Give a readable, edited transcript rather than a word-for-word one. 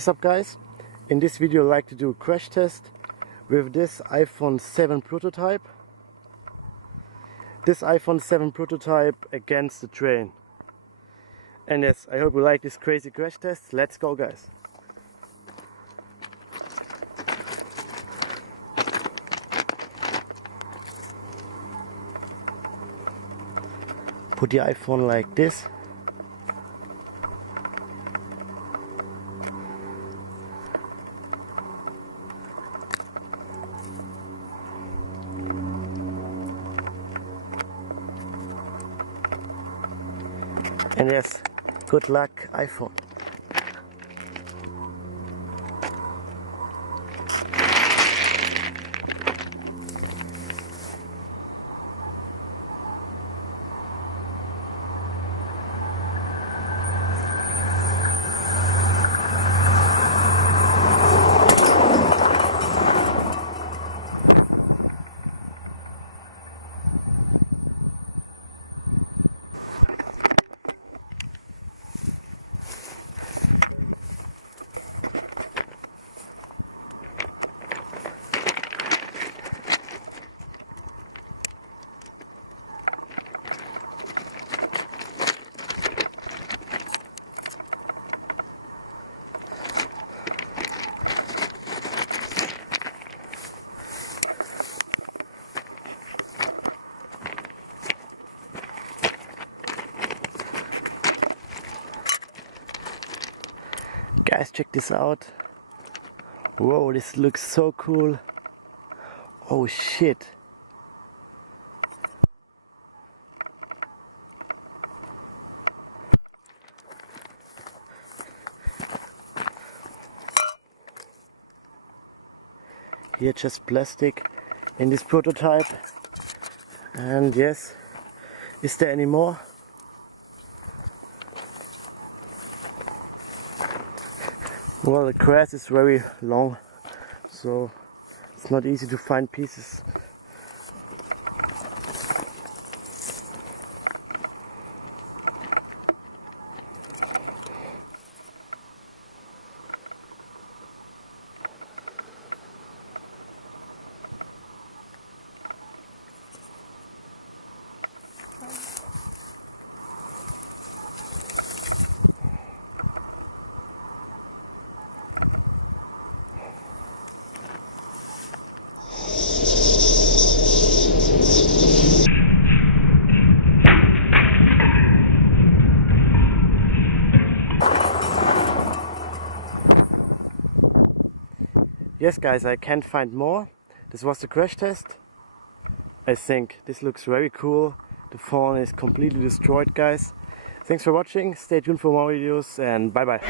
What is up, guys? In this video I'd like to do a crash test with this iPhone 7 prototype. This iPhone 7 prototype against the train. And yes, I hope you like this crazy crash test. Let's go, guys. Put the iPhone like this. And yes, good luck, iPhone. Guys, check this out. Whoa, this looks so cool. Oh shit. Here just plastic in this prototype. And yes, is there any more? Well, the grass is very long, so it's not easy to find pieces. Yes, guys, I can't find more. This was the crash test. I think this looks very cool. The phone is completely destroyed, guys. Thanks for watching. Stay tuned for more videos and bye bye.